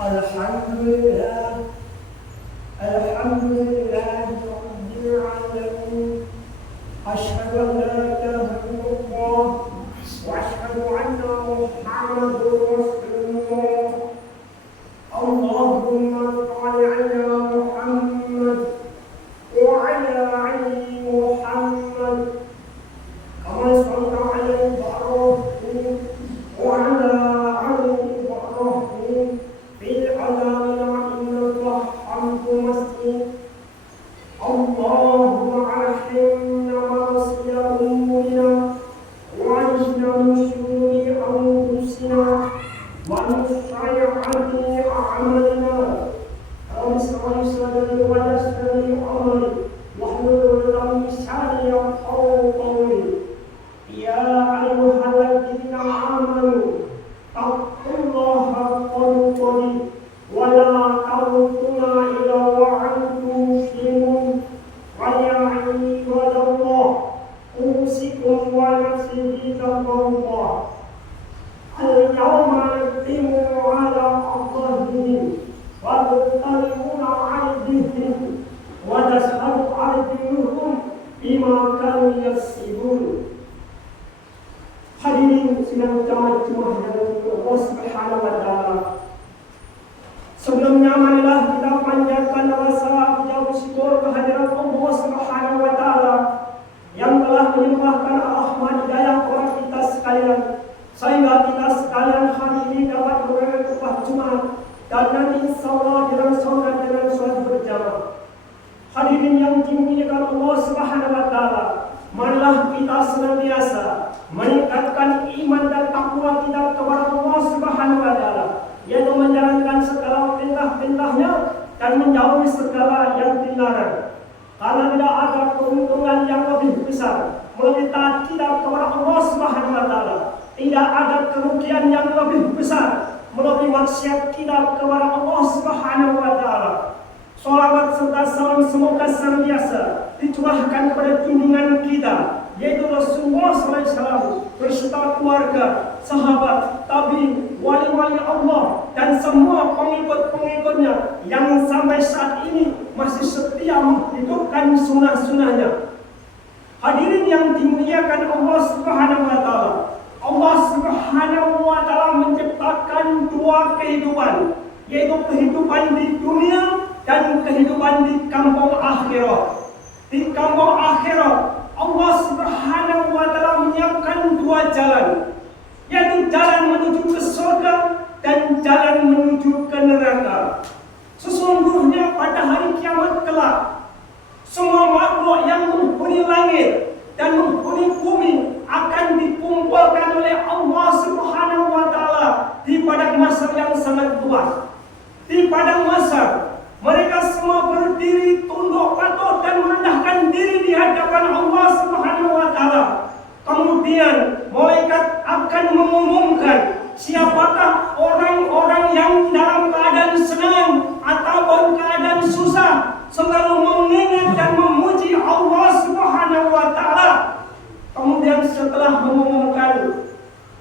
Alhamdulillah, Alhamdulillah Rabbil Alamin. Asyhadu an la ilaha illallah wa asyhadu anna Muhammadar Rasulullah. Allahumma shalli ala Muhammad wa ala ali Muhammad kama shallaita ala Ibrahim wa ala ali Ibrahim fil alamin innaka Hamidum Majid. Allahumma arhamna wa umurina wa ajna min shururi anfusina wa min sayyiati a'malina. Rabbi shrah li sadri wa yassir li amri wahlul 'uqdatam min lisani yafqahu qawli. Ya ayyuhalladzina amanu taqullaha haqqa tuqatih wa la tamutunna illa wa antum muslimun. Wa ya ibadallah usikum wa nafsi bi taqwallah. Al-yawma naqtimu ala afwahihim wa tukallimuna aydihim wa tashhadu arjuluhum bima kanu yaksibun. Hadirin sidang jamaah Jumat yang Allah Subhanahu wa taala. Sebelumnya marilah kita panjatkan rasa puja syukur kehadirat Allah Subhanahu wa taala yang telah melimpahkan rahmat hidayah kepada kita sekalian, sehingga kita sekalian hari ini dapat berada tepat Jumat dan nanti insyaallah dilangsungkan dengan sholat berjamaah. Hadirin yang dimuliakan Allah Subhanahu wa taala, marilah kita senantiasa meningkatkan iman dan takwa kita kepada Allah Subhanahu wa taala, yaitu menjalankan segala perintah-perintahnya dan menjauhi segala yang dilarang. Karena tidak ada keuntungan yang lebih besar melebihi taat kita kepada Allah Subhanahu wa taala. Tidak ada kerugian yang lebih besar melebihi maksiat kita kepada Allah Subhanahu wa taala. Salawat serta salam semoga senantiasa dicurahkan kepada junjungan kita, yaitu Rasulullah SAW, beserta keluarga, sahabat, tabi'in, wali-wali Allah dan semua pengikut-pengikutnya yang sampai saat ini masih setia menghidupkan sunnah-sunnahnya. Hadirin yang dimuliakan Allah Subhanahu wa taala, Allah Subhanahu wa taala menciptakan dua kehidupan, yaitu kehidupan di dunia dan kehidupan di kampung akhirat. Di kampung akhirat Allah Subhanahu wa taala menyiapkan dua jalan, yaitu jalan menuju ke surga dan jalan menuju ke neraka. Sesungguhnya pada hari kiamat kelak, semua makhluk yang menghuni langit dan menghuni bumi akan dikumpulkan oleh Allah Subhanahu wa taala di padang mahsyar yang sangat luas. Di padang mahsyar mereka semua berdiri tunduk patuh dan merendahkan diri di hadapan Allah Subhanahu wa taala. Kemudian malaikat akan mengumumkan siapakah orang-orang yang dalam keadaan senang ataupun keadaan susah selalu mengingat dan memuji Allah Subhanahu wa taala. Kemudian setelah mengumumkan,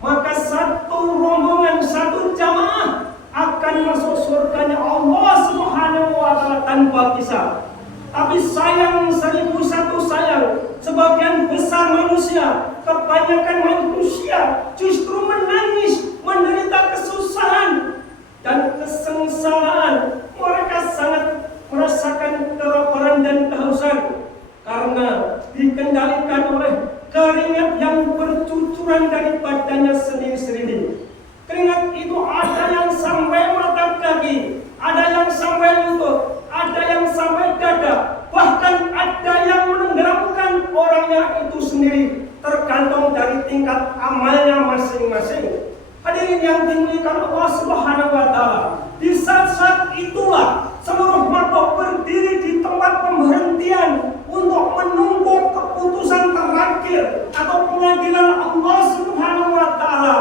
maka satu rombongan, satu jamaah akan masuk surganya Allah Subhanahu wa taala tanpa kisah. Tapi sayang, 1001 sayang, sebagian besar manusia, kebanyakan manusia justru menangis, menderita kesusahan dan kesengsaraan. Mereka sangat merasakan kelaparan dan kehausan karena dikendalikan oleh keringat yang bercucuran dari badannya sendiri-sendiri. Keringat itu ada yang sampai mata kaki, ada yang sampai lutut, ada yang sampai dada, bahkan ada yang menenggelamkan orangnya itu sendiri, tergantung dari tingkat amalnya masing-masing. Hadirin yang dimuliakan Allah Subhanahu wa taala, di saat-saat itulah seluruh makhluk berdiri di tempat pemberhentian untuk menunggu keputusan terakhir atau pengadilan Allah Subhanahu wa taala.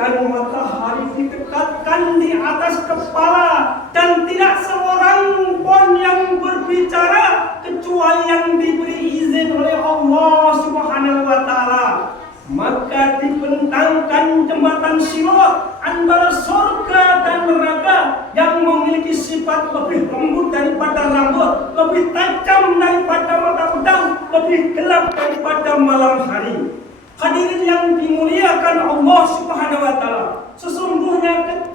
Dan matahari didekatkan di atas kepala dan tidak seorang pun yang berbicara kecuali yang diberi izin oleh Allah Subhanahu wa taala. Maka dibentangkan jembatan sirat antara surga dan neraka yang memiliki sifat lebih lembut daripada rambut, lebih tajam daripada mata pedang, lebih gelap daripada malam hari. Hadirin yang dimuliakan Allah Subhanahu wa taala, sesungguhnya ketika